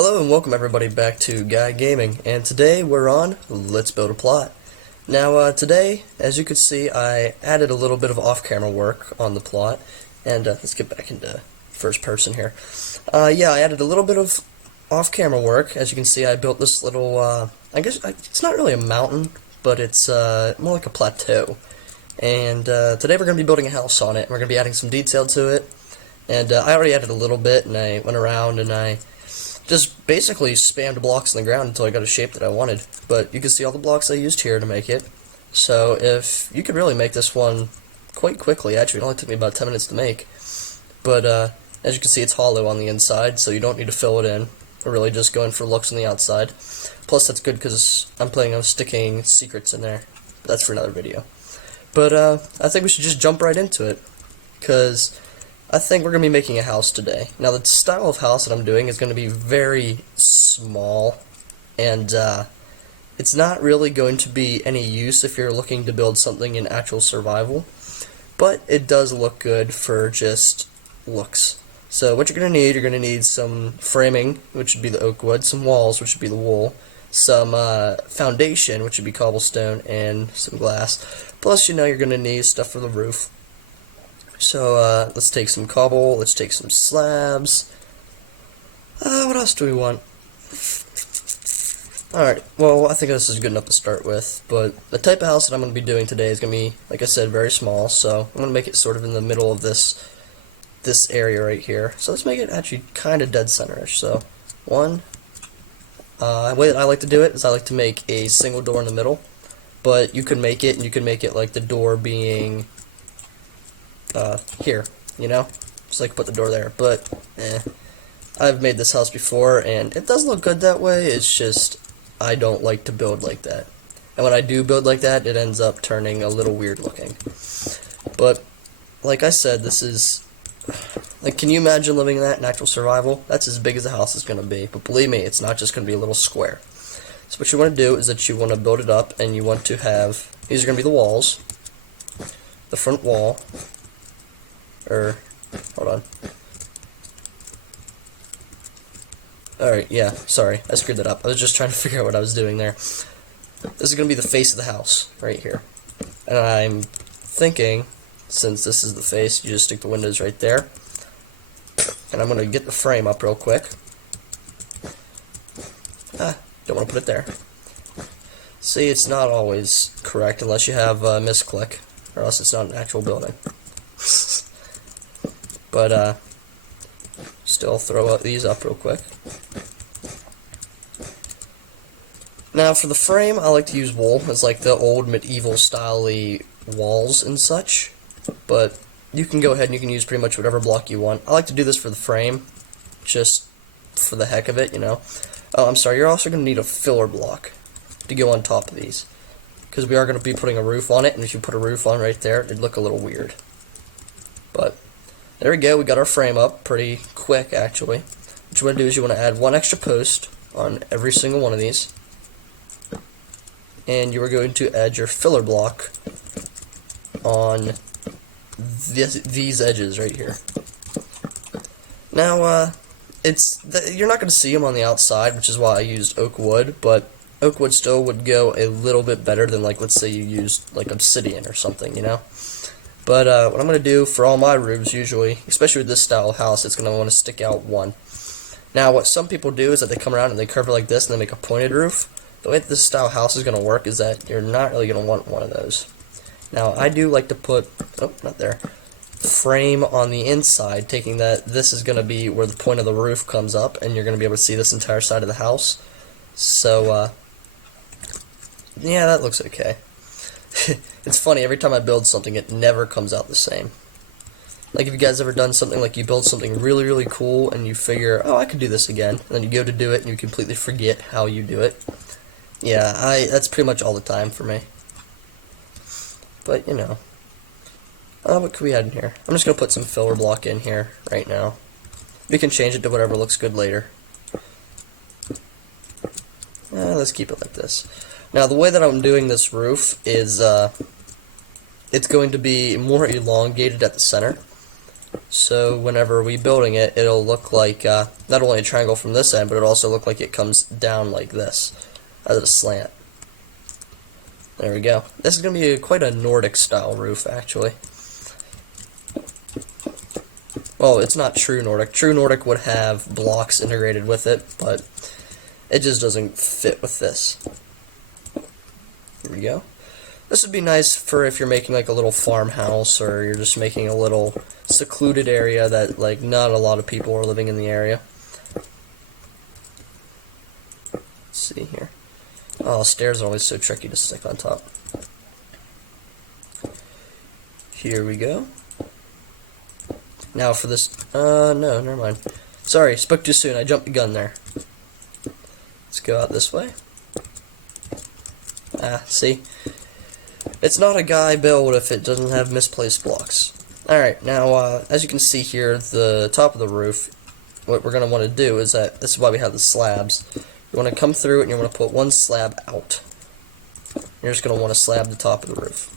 Hello and welcome everybody back to GuyGaming, and today we're on Let's Build a Plot. Now today, as you can see, I added a little bit of off-camera work on the plot, and let's get back into first person here. Yeah, I added a little bit of off-camera work. As you can see, I built this little, I guess it's not really a mountain, but it's more like a plateau. And today we're going to be building a house on it, and we're going to be adding some detail to it. And I already added a little bit, and I went around and I just basically spammed blocks in the ground until I got a shape that I wanted. But you can see all the blocks I used here to make it. So if you could really make this one quite quickly, actually it only took me about 10 minutes to make. But as you can see, it's hollow on the inside, so you don't need to fill it in. We're really just going for looks on the outside. Plus that's good because I'm planning on sticking secrets in there. That's for another video. But I think we should just jump right into it, because I think we're going to be making a house today. Now the style of house that I'm doing is going to be very small, and it's not really going to be any use if you're looking to build something in actual survival, but it does look good for just looks. So what you're going to need some framing, which would be the oak wood, some walls, which would be the wool, some foundation, which would be cobblestone, and some glass. Plus, you're going to need stuff for the roof. So let's take some cobble, let's take some slabs. What else do we want? Alright, well, I think this is good enough to start with, but the type of house that I'm going to be doing today is going to be, like I said, very small, so I'm going to make it sort of in the middle of this area right here. So let's make it actually kind of dead center-ish. So, the way that I like to do it is I like to make a single door in the middle, but you could make it, and you could make it like the door being here, just like put the door there, but I've made this house before and it does look good that way. It's just I don't like to build like that, and when I do build like that, it ends up turning a little weird looking. But like I said, this is like, can you imagine living in that in actual survival? That's as big as the house is going to be, but believe me, it's not just going to be a little square. So what you want to do is that you want to build it up, and you want to have, these are going to be the walls, the front wall, hold on. Alright, yeah, sorry, I screwed that up. I was just trying to figure out what I was doing there. This is going to be the face of the house, right here. And I'm thinking, since this is the face, you just stick the windows right there. And I'm going to get the frame up real quick. Don't want to put it there. See, it's not always correct unless you have a misclick, or else it's not an actual building. But still throw these up real quick. Now for the frame, I like to use wool. It's like the old medieval style-y walls and such, but you can go ahead and you can use pretty much whatever block you want. I like to do this for the frame, just for the heck of it, Oh, I'm sorry, you're also going to need a filler block to go on top of these, because we are going to be putting a roof on it, and if you put a roof on right there, it'd look a little weird. But there we go, we got our frame up pretty quick, actually. What you want to do is you want to add one extra post on every single one of these, and you are going to add your filler block on these edges right here. Now, you're not going to see them on the outside, which is why I used oak wood, but oak wood still would go a little bit better than, like, let's say you used, like, obsidian or something, But what I'm going to do for all my roofs, usually, especially with this style of house, it's going to want to stick out one. Now, what some people do is that they come around and they curve it like this and they make a pointed roof. The way that this style house is going to work is that you're not really going to want one of those. Now, I do like to put, oh, not there, frame on the inside, taking that this is going to be where the point of the roof comes up, and you're going to be able to see this entire side of the house. So, yeah, that looks okay. It's funny, every time I build something, it never comes out the same. Like, have you guys ever done something like you build something really, really cool, and you figure, oh, I could do this again, and then you go to do it, and you completely forget how you do it? Yeah, that's pretty much all the time for me. But, what can we add in here? I'm just going to put some filler block in here right now. We can change it to whatever looks good later. Let's keep it like this. Now, the way that I'm doing this roof is, it's going to be more elongated at the center. So whenever we building it, it'll look like not only a triangle from this end, but it'll also look like it comes down like this, as a slant. There we go. This is going to be quite a Nordic style roof, actually. Well, it's not true Nordic. True Nordic would have blocks integrated with it, but it just doesn't fit with this. Here we go. This would be nice for if you're making like a little farmhouse, or you're just making a little secluded area that like not a lot of people are living in the area. Let's see here. Oh, stairs are always so tricky to stick on top. Here we go. Now for this, no, never mind. Sorry, spoke too soon, I jumped the gun there. Let's go out this way. See? It's not a guy build if it doesn't have misplaced blocks. Alright, now, as you can see here, the top of the roof, what we're going to want to do is that, this is why we have the slabs. You want to come through and you want to put one slab out. You're just going to want to slab the top of the roof.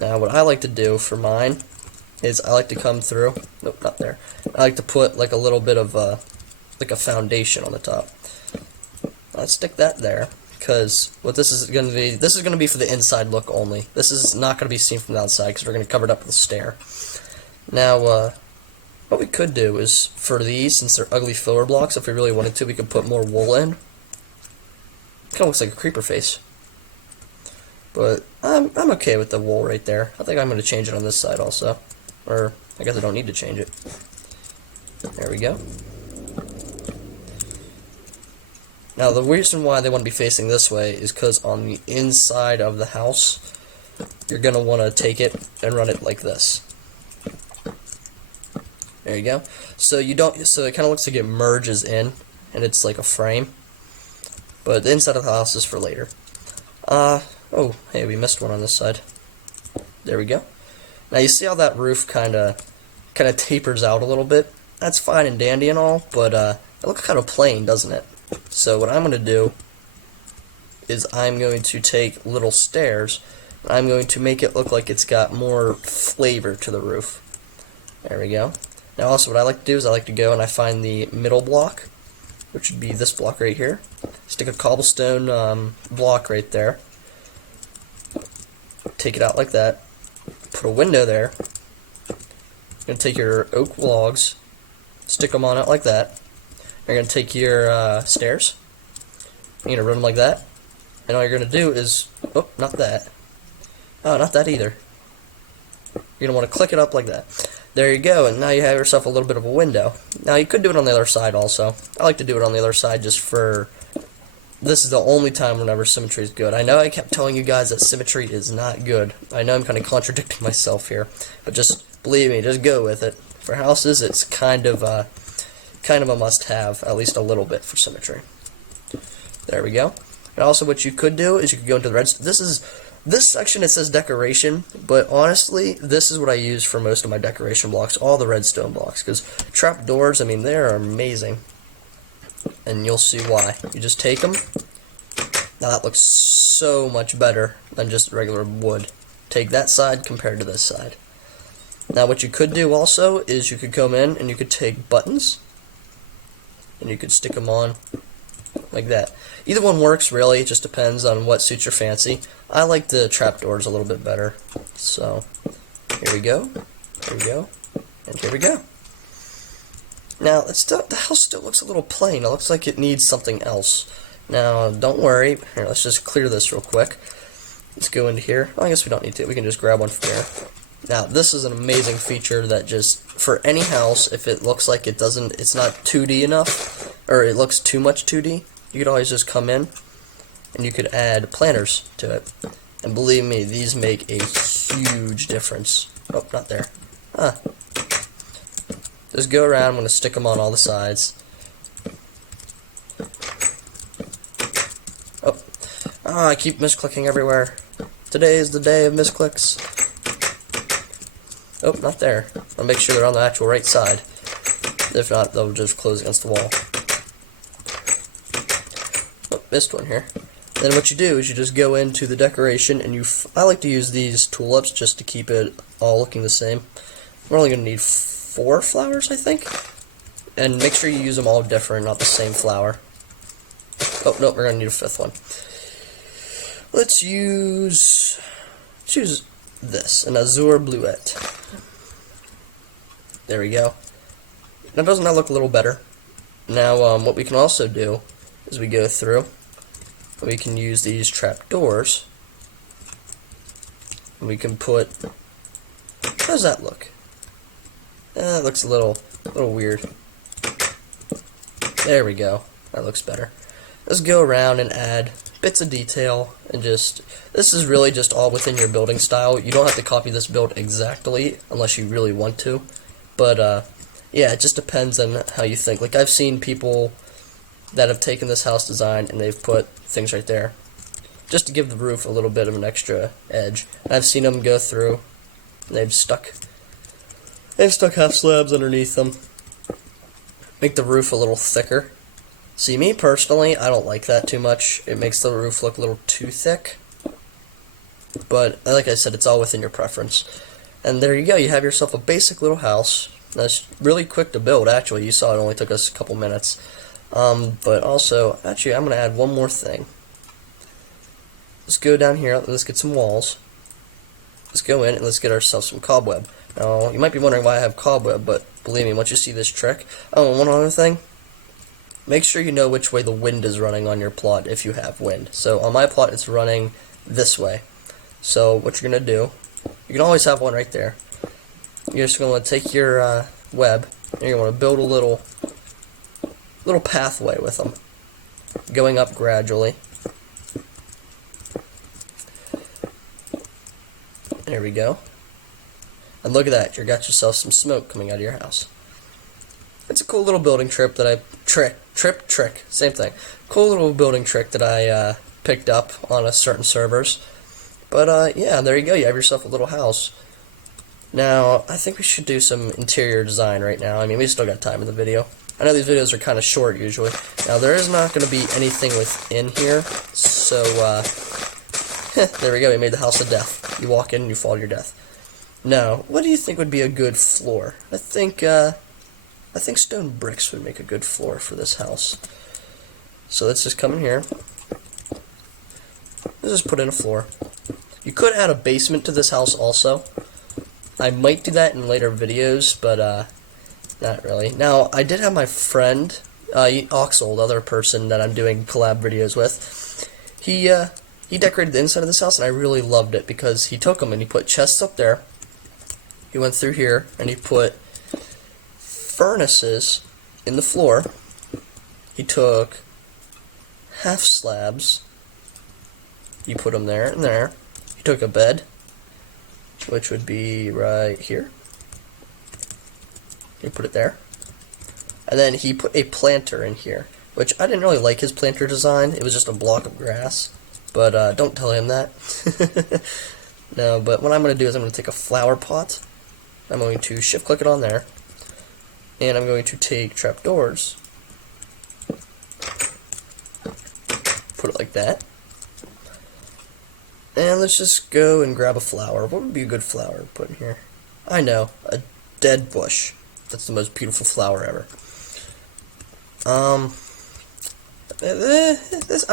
Now, what I like to do for mine is I like to come through. Nope, not there. I like to put like a little bit of like a foundation on the top. I'll stick that there because what this is going to be for the inside look only. This is not going to be seen from the outside because we're going to cover it up with a stair. Now, what we could do is for these, since they're ugly filler blocks, if we really wanted to, we could put more wool in. Kind of looks like a creeper face. But I'm okay with the wool right there. I think I'm going to change it on this side also. Or, I guess I don't need to change it. There we go. Now, the reason why they want to be facing this way is because on the inside of the house, you're going to want to take it and run it like this. There you go. So it kind of looks like it merges in, and it's like a frame. But the inside of the house is for later. Oh, hey, we missed one on this side. There we go. Now you see how that roof kind of tapers out a little bit? That's fine and dandy and all, but it looks kind of plain, doesn't it? So what I'm going to do is I'm going to take little stairs, and I'm going to make it look like it's got more flavor to the roof. There we go. Now also what I like to do is I like to go and I find the middle block, which would be this block right here. Stick a cobblestone block right there. Take it out like that. Put a window there. You're going to take your oak logs, stick them on it like that. You're going to take your stairs. You're going to run them like that. And all you're going to do is, oh, not that. Oh, not that either. You're going to want to click it up like that. There you go, and now you have yourself a little bit of a window. Now you could do it on the other side also. I like to do it on the other side just for... This is the only time whenever symmetry is good. I know I kept telling you guys that symmetry is not good. I know I'm kind of contradicting myself here, but just believe me, just go with it. For houses, it's kind of a must-have, at least a little bit for symmetry. There we go. And also, what you could do is you could go into the red. This section it says decoration, but honestly, this is what I use for most of my decoration blocks, all the redstone blocks, because trapdoors, I mean, they are amazing. And you'll see why. You just take them. Now that looks so much better than just regular wood. Take that side compared to this side. Now what you could do also is you could come in and you could take buttons and you could stick them on like that. Either one works really, it just depends on what suits your fancy. I like the trapdoors a little bit better. So here we go, and here we go. Now, the house still looks a little plain. It looks like it needs something else. Now, don't worry. Here, let's just clear this real quick. Let's go into here. Oh, I guess we don't need to. We can just grab one from here. Now, this is an amazing feature that just, for any house, if it looks like it's not 2D enough, or it looks too much 2D, you could always just come in, and you could add planters to it. And believe me, these make a huge difference. Oh, not there. Huh. Just go around, I'm going to stick them on all the sides. Oh, I keep misclicking everywhere. Today is the day of misclicks. Oh, not there. I'll make sure they're on the actual right side. If not, they'll just close against the wall. Oh, missed one here. Then what you do is you just go into the decoration and I like to use these tulips just to keep it all looking the same. We're only going to need 4 flowers, I think. And make sure you use them all different, not the same flower. Oh, no, we're going to need a 5th one. Let's choose this, an azure bluette. There we go. Now, doesn't that look a little better? Now, what we can also do is we go through, we can use these trapdoors, and we can put, how does that look? It looks a little weird. There we go. That looks better. Let's go around and add bits of detail, and this is really just all within your building style. You don't have to copy this build exactly unless you really want to, but yeah, it just depends on how you think. Like, I've seen people that have taken this house design and they've put things right there just to give the roof a little bit of an extra edge. And I've seen them go through and they've stuck half slabs underneath them, make the roof a little thicker. See, me personally, I don't like that too much. It makes the roof look a little too thick. But, like I said, it's all within your preference. And there you go, you have yourself a basic little house. That's really quick to build, actually. You saw it only took us a couple minutes. But also, actually, I'm going to add one more thing. Let's go down here, let's get some walls. Let's go in and let's get ourselves some cobweb. Now, you might be wondering why I have cobweb, but believe me, once you see this trick... Oh, and one other thing. Make sure you know which way the wind is running on your plot if you have wind. So on my plot, it's running this way. So what you're going to do, you can always have one right there. You're just going to take your web, and you're going to build a little pathway with them, going up gradually. There we go. And look at that, you got yourself some smoke coming out of your house. It's a cool little building trick that I same thing. Cool little building trick that I picked up on a certain servers. But yeah, there you go. You have yourself a little house. Now, I think we should do some interior design right now. I mean, we still got time in the video. I know these videos are kind of short usually. Now, there is not going to be anything within here, so there we go. We made the house of death. You walk in and you fall to your death. Now, what do you think would be a good floor? I think stone bricks would make a good floor for this house. So let's just come in here. Let's just put in a floor. You could add a basement to this house also. I might do that in later videos, but not really. Now, I did have my friend, Oxel, the other person that I'm doing collab videos with. He decorated the inside of this house, and I really loved it because he took them and he put chests up there. He went through here and he put furnaces in the floor. He took half slabs. He put them there and there. He took a bed, which would be right here. He put it there. And then he put a planter in here, which I didn't really like his planter design. It was just a block of grass. But don't tell him that. No, but what I'm going to do is I'm going to take a flower pot. I'm going to shift click it on there. And I'm going to take trapdoors. Put it like that. And let's just go and grab a flower. What would be a good flower to put in here? I know, a dead bush. That's the most beautiful flower ever. I'm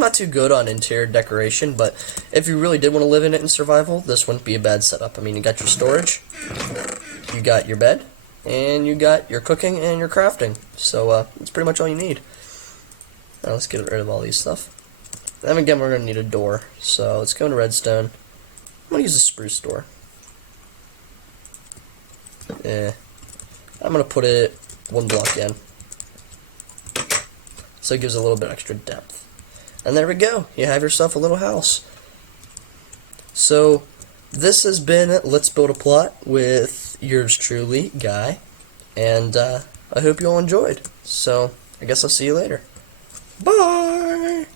not too good on interior decoration, but if you really did want to live in it in survival, this wouldn't be a bad setup. I mean, you got your storage, you got your bed, and you got your cooking and your crafting. So that's pretty much all you need. Now let's get rid of all these stuff. Then again, we're going to need a door. So let's go into redstone. I'm going to use a spruce door. I'm going to put it one block in. So it gives a little bit extra depth. And there we go. You have yourself a little house. So this has been Let's Build a Plot with yours truly, Guy. And I hope you all enjoyed. So I guess I'll see you later. Bye!